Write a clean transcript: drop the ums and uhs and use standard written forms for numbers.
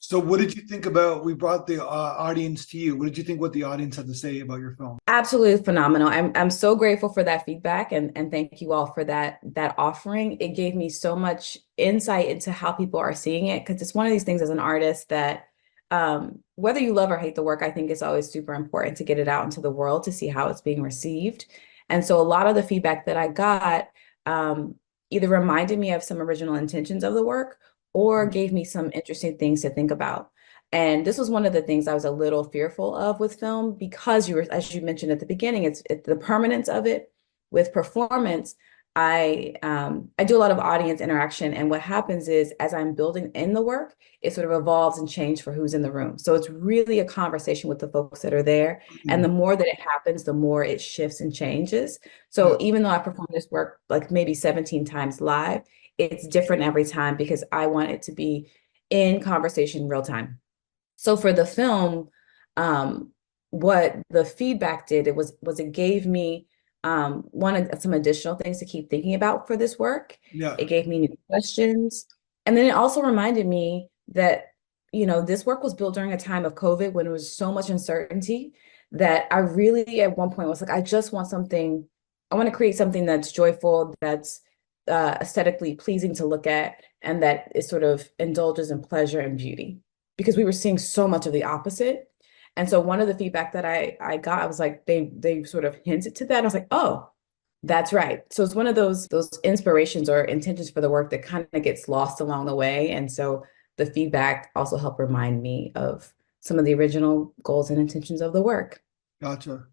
So what did you think about, we brought the audience to you. What did you think what the audience had to say about your film? Absolutely phenomenal. I'm so grateful for that feedback, and thank you all for that offering. It gave me so much insight into how people are seeing it, because it's one of these things as an artist that whether you love or hate the work, I think it's always super important to get it out into the world to see how it's being received. And so a lot of the feedback that I got um, either reminded me of some original intentions of the work or gave me some interesting things to think about. And this was one of the things I was a little fearful of with film, because you were, as you mentioned at the beginning, it's the permanence of it. With performance, I do a lot of audience interaction, and what happens is as I'm building in the work, it sort of evolves and changes for who's in the room. So it's really a conversation with the folks that are there, and the more that it happens, the more it shifts and changes. So Yeah, even though I perform this work like maybe 17 times live, it's different every time because I want it to be in conversation real time. So for the film, um, what the feedback did, it was it gave me some additional things to keep thinking about for this work. yeah, It gave me new questions. And then it also reminded me that, this work was built during a time of COVID when there was so much uncertainty that I really at one point was like, I just want something, I want to create something that's joyful, that's aesthetically pleasing to look at, and that is sort of indulges in pleasure and beauty, because we were seeing so much of the opposite. And so one of the feedback that I got, I was like, they sort of hinted to that. I was like, oh, that's right. So it's one of those inspirations or intentions for the work that kind of gets lost along the way. And so the feedback also helped remind me of some of the original goals and intentions of the work. gotcha.